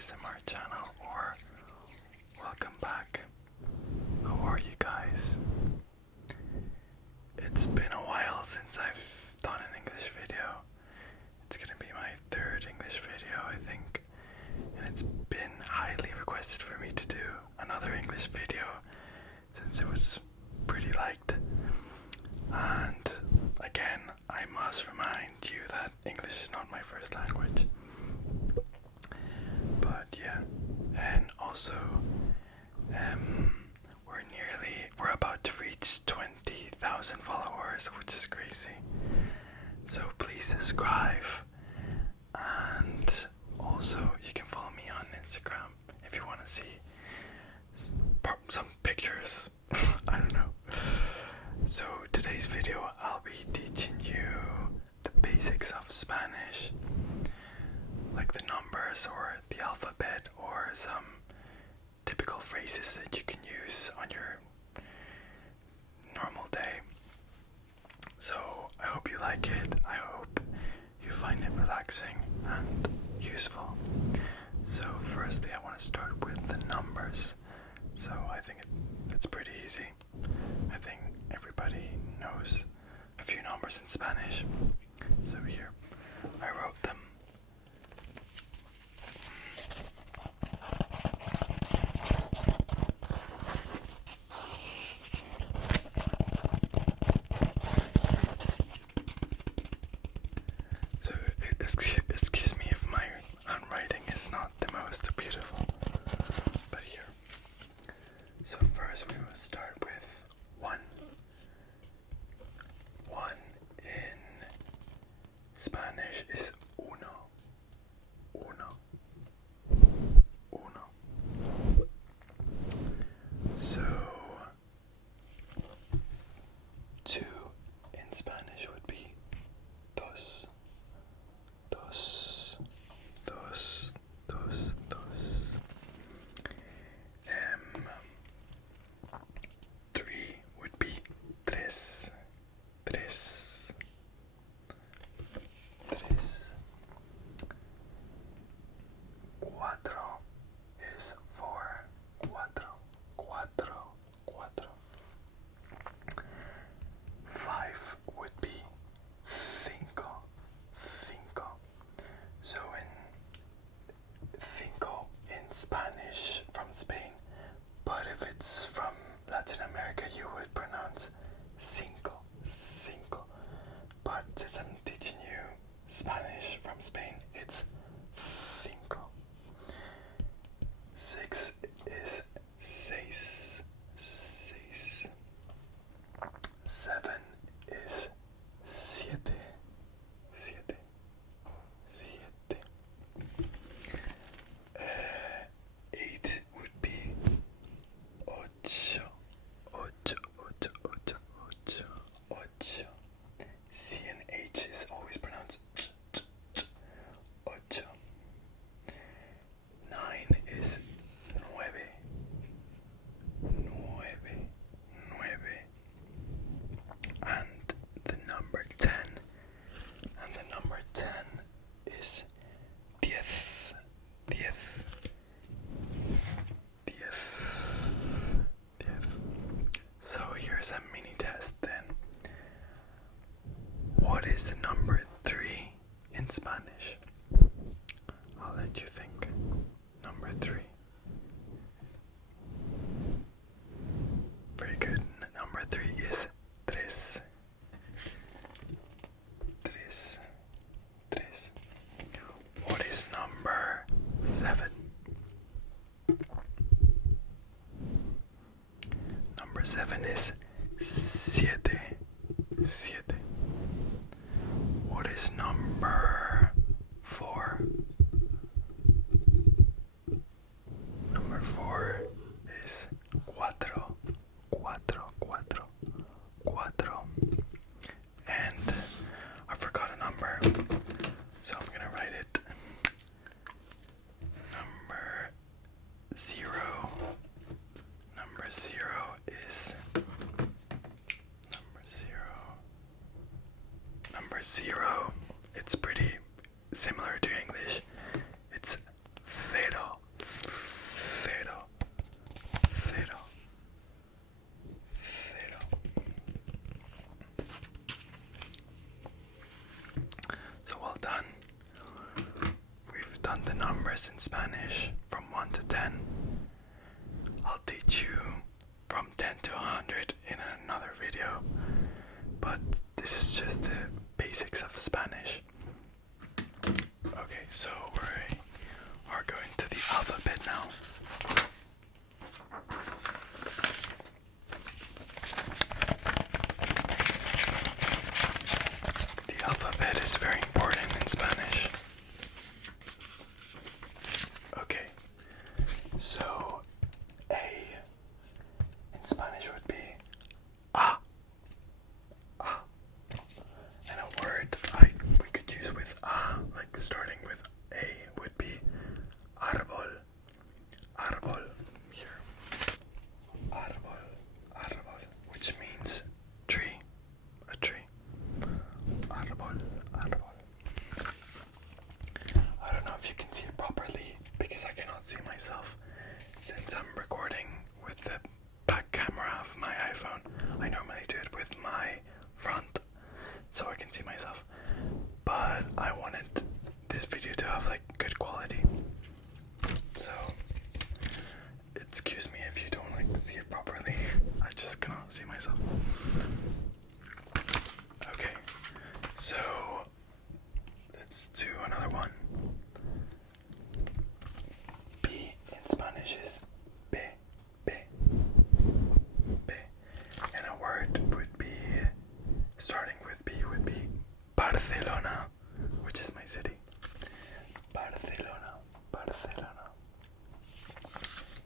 ASMR channel, or welcome back. How are you guys? It's been a while since I've done an English video. It's gonna be my third English video, I think, and it's been highly requested for me to do another English video since it was pretty liked. And again, I must remind you that English is not my first language. But yeah, and also we're about to reach 20,000 followers, which is crazy. So please subscribe, and also you can follow me on Instagram if you want to see some pictures. I don't know. So today's video I'll be teaching you the basics of Spanish, like the numbers or the alphabet, or some typical phrases that you can use on your normal day. So I hope you like it. I hope you find it relaxing and useful. So firstly, I want to start with the numbers. So I think it's pretty easy. I think everybody knows a few numbers in Spanish. So here, I wrote them. So excuse me if my handwriting is not the most beautiful, but here. So first we will start with 1. 1 in Spanish is uno. Uno. Uno. So 2 in Spanish would be dos. Dos. Dos. Dos. Dos. 3 would be tres. Tres. Tres. 4 is 4. Cuatro. Cuatro. Cuatro. 5 would be cinco. Cinco. So in cinco in Spanish from Spain, but if it's from Latin America, you would pronounce cinco. Cinco. But since I'm teaching you Spanish from Spain, it's cinco. 6 is seis. Seis. 7 is siete. Siete. Siete. 8 would be ocho. Ocho. Ocho. Ocho. Ocho. Ocho. C and H is always pronounced ch, ch, ch. Ocho. 9 is nueve. Nueve. Nueve. And the number 10. And the number 10 is diez. Diez. Diez. Diez. So here's a mini test then. What is the number 3 in Spanish? I'll let you think. Number 3. Very good. Number 3 is tres. Tres. Tres. What is number 7? Number 7 is siete. Siete. What is number 4? Number 4 is cuatro. Cuatro. Cuatro. Cuatro. And I forgot a number, so I'm gonna write it. Number 0. Number 0 is number 0. Number 0. It's pretty similar to English. It's cero. numbers in Spanish from 1 to 10. I'll teach you from 10 to 100 in another video, but this is just the basics of Spanish. Okay, so we are going to the alphabet now. The alphabet is very important in Spanish. Okay, so A in Spanish would be A. And a word we could use with A, like starting with A, would be árbol. Árbol. Here. Árbol. Árbol. Which means tree. A tree. Árbol. Árbol. I don't know if you can see it properly because I cannot see myself since I'm recording with the back camera of my iPhone. I normally do it with my front so I can see myself, but I wanted this video to have like good quality, so excuse me if you don't like to see it properly. I just cannot see myself. Okay, so let's do another one. B in Spanish is B, B, B, and a word would be, starting with B would be Barcelona, which is my city. Barcelona, Barcelona.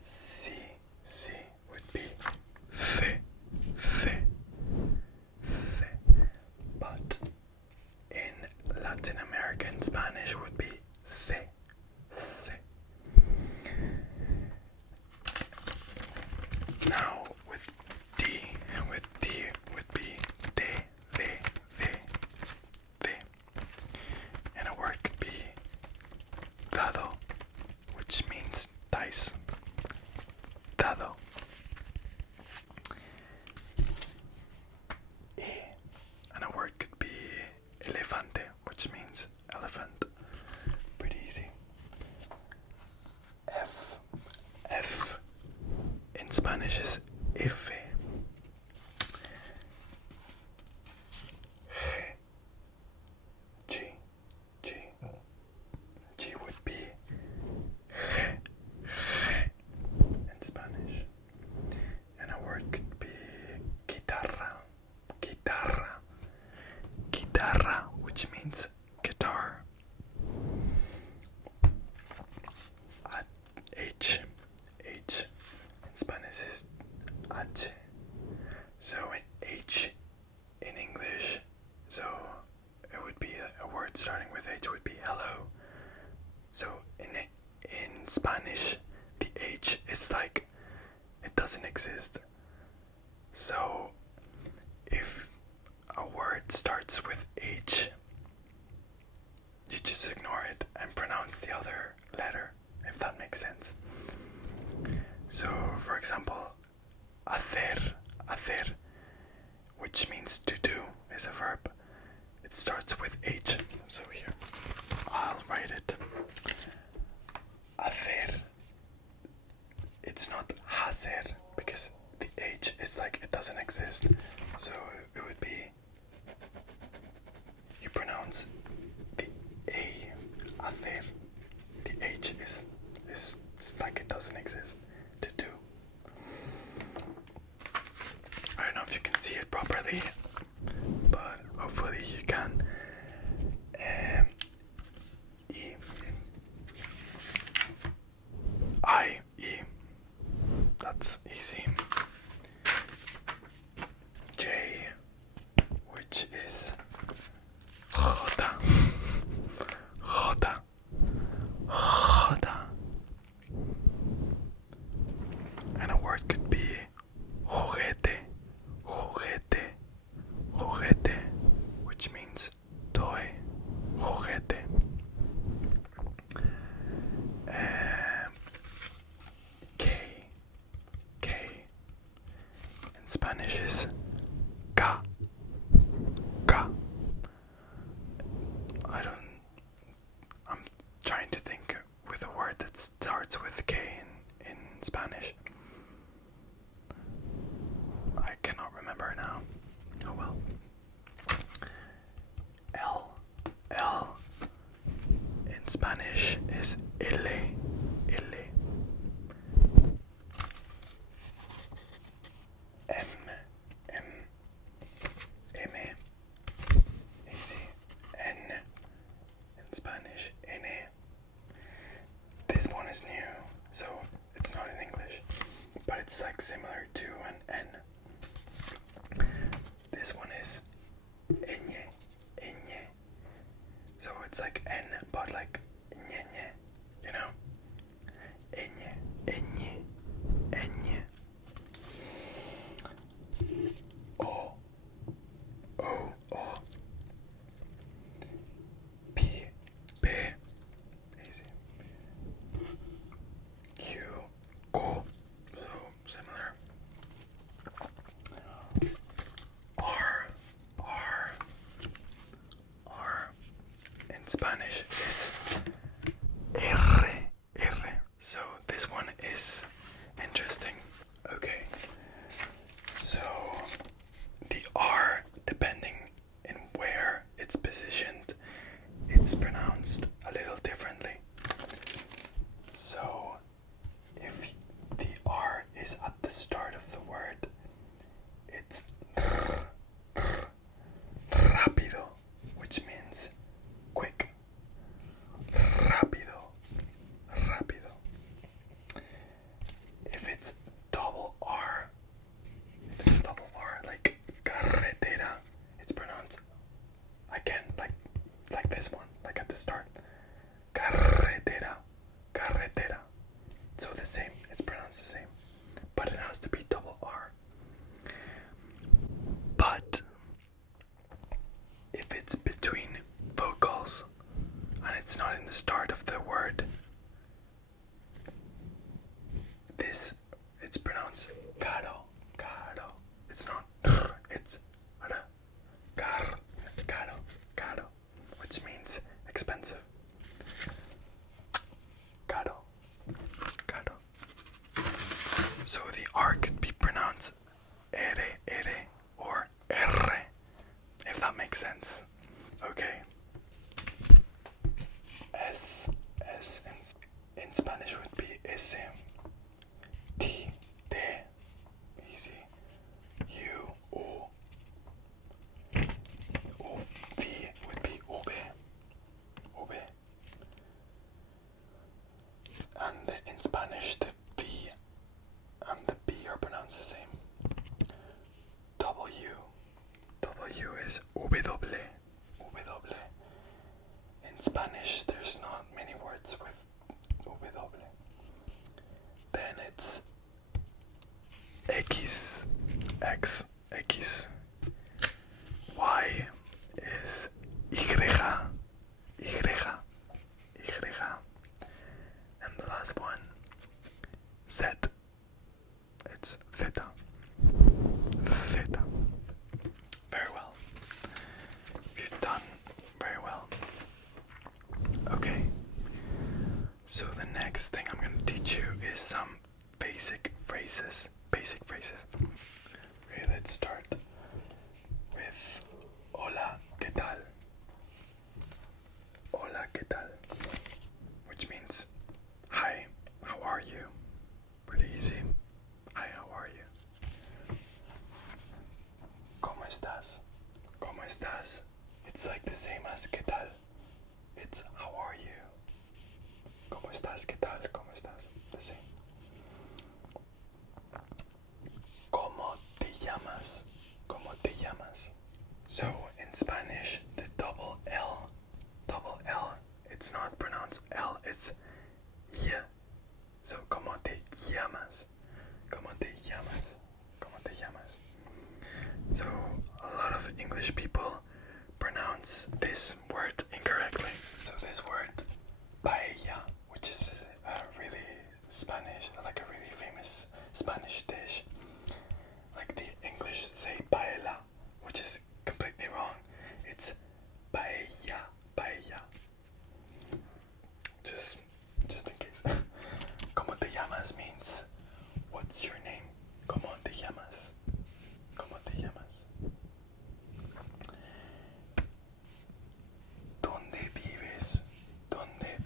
C, C would be fe, fe, fe. But in Latin American Spanish would be se, se. Now with D would be de, de. And a word could be dado, which means dice. Dado. E, and a word could be elefante, which means elephant. Pretty easy. F. F in Spanish is efe. G. G. G would be je, in Spanish. And a word could be guitarra. Guitarra. Guitarra, which means guitar. H. H in Spanish is H. So H in English, so it would be a word starting with H would be hello. So in Spanish, the H is like it doesn't exist. So if a word starts with H, you just ignore it and pronounce the other letter, if that makes sense. So, for example, hacer, hacer, which means to do, is a verb. It starts with H. So here, I'll write it. Hacer. It's not hacer because the H is like it doesn't exist. So it would be, you pronounce the A, hacer. The H is like it doesn't exist. To do. I don't know if you can see it properly, but hopefully you can. E. E. That's easy. J, which is Jota. Jota. Jota. And a word could be juguete. Juguete. Juguete. Which means toy. Juguete. K. In Spanish is ca. Ca. I'm trying to think with a word Spanish is L. L. M. M. M. Easy. N. In Spanish, N. This one is new, so it's not in English, but it's like similar to an N. This one is Ñ. Ñ. So it's like N, but like Ñ, you know? Ñ. Ñ. Ñ. O. O. O. P. P. Easy. Q. Ko. So similar. R. R. R. In Spanish is R. R. So this one is interesting. Okay. So the R, depending in where it's positioned, it's pronounced a little differently. So if the R is at the start of the word, it's rápido, which means quick. Rápido. Rápido. If it's double R, like carretera, it's pronounced again like this one, like at the start. Carretera. Carretera. So the same, it's pronounced the same, but it has to be double R. But if it's between vocals and it's not in the start of the word, it's pronounced caro, caro. It's not it's caro, caro, which means expensive. Caro, caro. So the R could be pronounced R, or R, if that makes sense. Okay. S in Spanish would be S. T, T, easy. U, O. O, V would be V. And in Spanish, the V and the B are pronounced the same. W is W. In Spanish, there's not many words with W. Then it's X. Y is Y. And the last one, Z. It's theta. Very well. You've done very well. Okay. So the next thing I'm going to teach you is some basic phrases. Okay, let's start with hola, ¿qué tal? Hola, ¿qué tal? Which means hi, how are you? Pretty easy. Hi, how are you? ¿Cómo estás? ¿Cómo estás? It's like the same as ¿qué tal? It's how are you? ¿Cómo estás? ¿Qué tal? ¿Cómo estás? The same. ¿Cómo te llamas? ¿Cómo te llamas? So in Spanish, the double L, it's not pronounced L, it's Y. So ¿cómo te llamas? ¿Cómo te llamas? ¿Cómo te llamas? So a lot of English people pronounce this word incorrectly. So this word, paella, which is a really Spanish, like a really famous Spanish dish. Like the English say paella, which is completely wrong. It's paella. Just in case. ¿Cómo te llamas means what's your name? ¿Cómo te llamas? ¿Cómo te llamas? ¿Dónde vives? ¿Dónde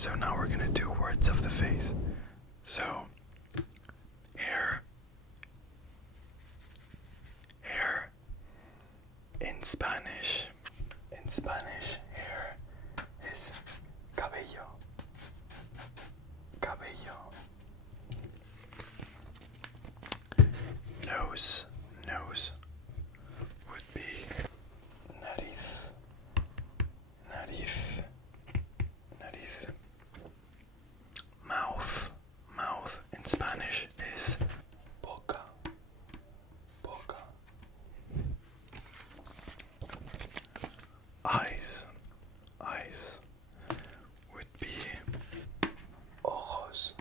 So now we're gonna do words of the face. So, hair. Hair. In Spanish, hair is cabello. Cabello. Nose would be nariz. Mouth in Spanish is boca. Eyes would be ojos.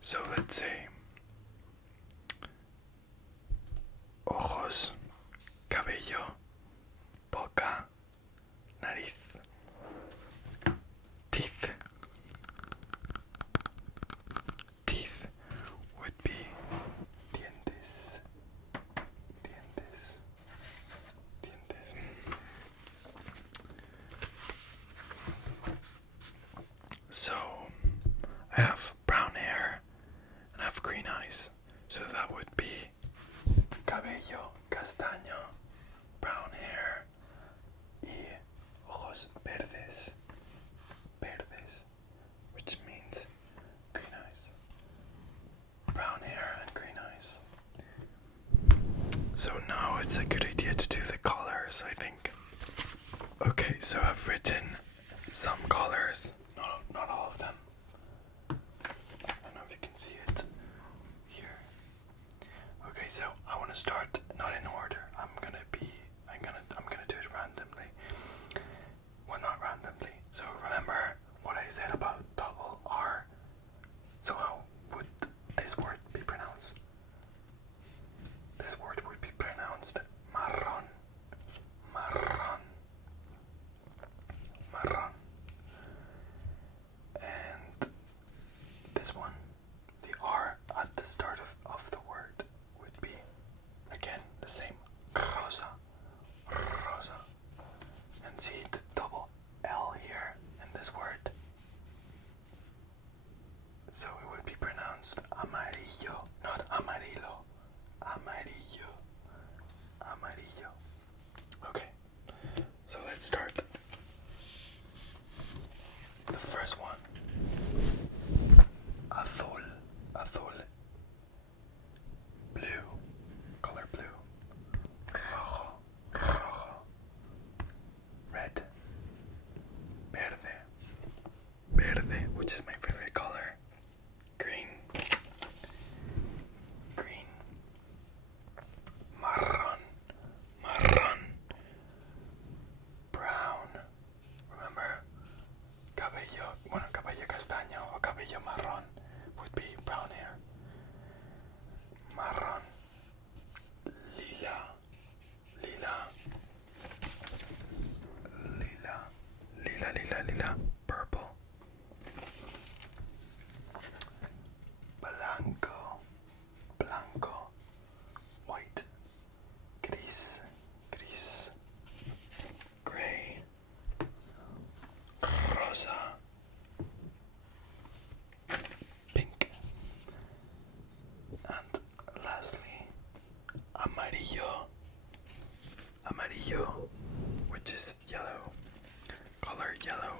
So let's say ojos, cabello, boca, nariz. Teeth would be dientes. So I have brown hair and I have green eyes, so that would be cabello castaño, brown hair, y ojos verdes, which means green eyes. Brown hair and green eyes. So now it's a good idea to do the colors, I think. Okay, so I've written some colors, not all of them. I don't know if you can see it here. Okay, so I want to start not in order. I'm gonna do it randomly. Well, not randomly. So remember what I said about double R. So how would this word be pronounced? This word would be pronounced marrón. And this one, the R at the start of the word would be again the same, rosa. And see the double L here in this word. So it would be pronounced amarillo, not amarillo. Amarillo. Okay, so let's start. The first one. Azul. Blue. Color blue. Rojo. Red. Verde, which is my favorite color. Green. Marrón. Brown. Remember, cabello castaño o cabello marrón would be brown hair. Marrón. Lila. Purple. Blanco. White. Gris. Gray. Rosa. Pink. And lastly, amarillo, which is yellow. Color yellow.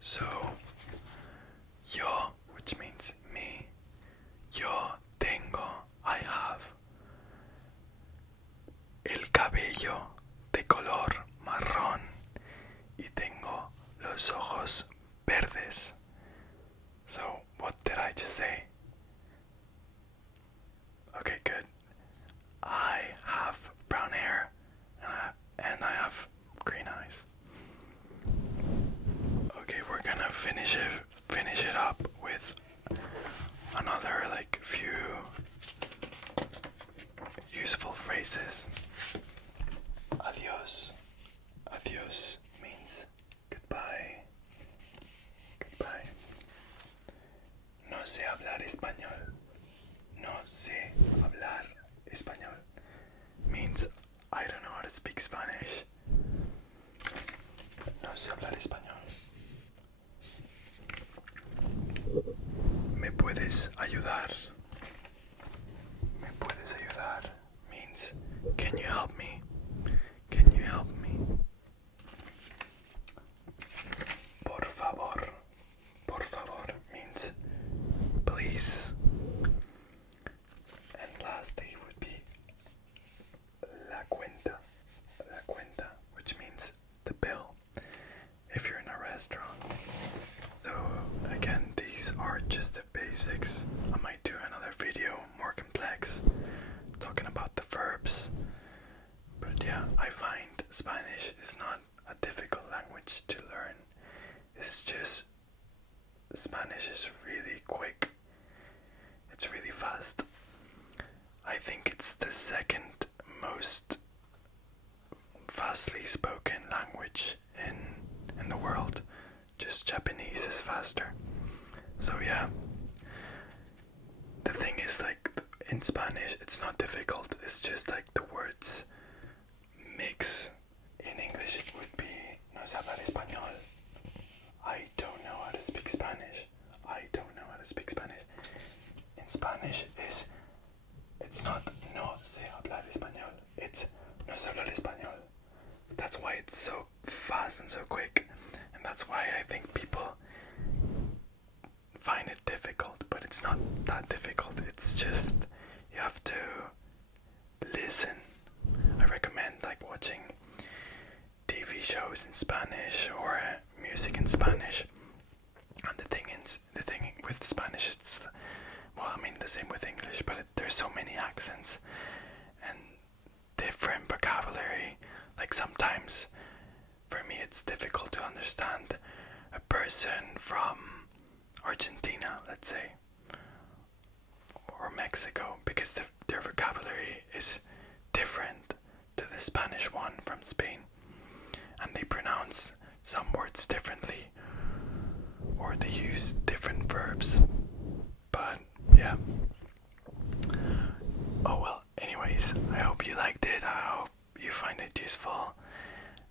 So, yo, which means me. Yo tengo, I have, el cabello de color marrón y tengo los ojos verdes. So, what did I just say? Okay, good. I have brown hair and I have green eyes. Okay, we're gonna finish it up with another few useful phrases. Adios sé hablar español. No sé hablar español means I don't know how to speak Spanish. No sé hablar español. ¿Me puedes ayudar? ¿Me puedes ayudar? Means, can you help me? Can you help me? Por favor. Por favor means please. And lastly would be la cuenta. La cuenta, which means the bill if you're in a restaurant. So again, these are just the basics. I might do another video more complex talking about the verbs. But yeah, I find Spanish is not a difficult language to learn. It's just Spanish is really quick. It's really fast. I think it's the second most fastly spoken language in the world. Just Japanese is faster. So yeah, the thing is, like, in Spanish it's not difficult, it's just like the words mix. In English it would be no sé hablar español. I don't know how to speak Spanish. I don't know how to speak Spanish. In Spanish it's not no sé hablar español. It's no sé hablar español. That's why it's so fast and so quick. And that's why I think people find it difficult, but it's not that difficult. It's just you have to listen. I recommend like watching TV shows in Spanish or music in Spanish. And the thing with Spanish, it's, well, I mean the same with English, but there's so many accents and different vocabulary. Like sometimes for me it's difficult to understand a person from Argentina, let's say, or Mexico, because their vocabulary is different to the Spanish one from Spain, and they pronounce some words differently, or they use different verbs. But yeah. Oh well, anyways, I hope you liked it. I hope you find it useful,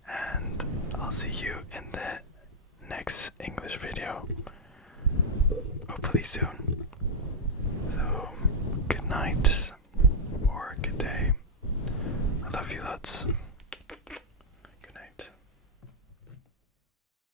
and I'll see you in the next English video, hopefully soon. So good night or good day. I love you lots.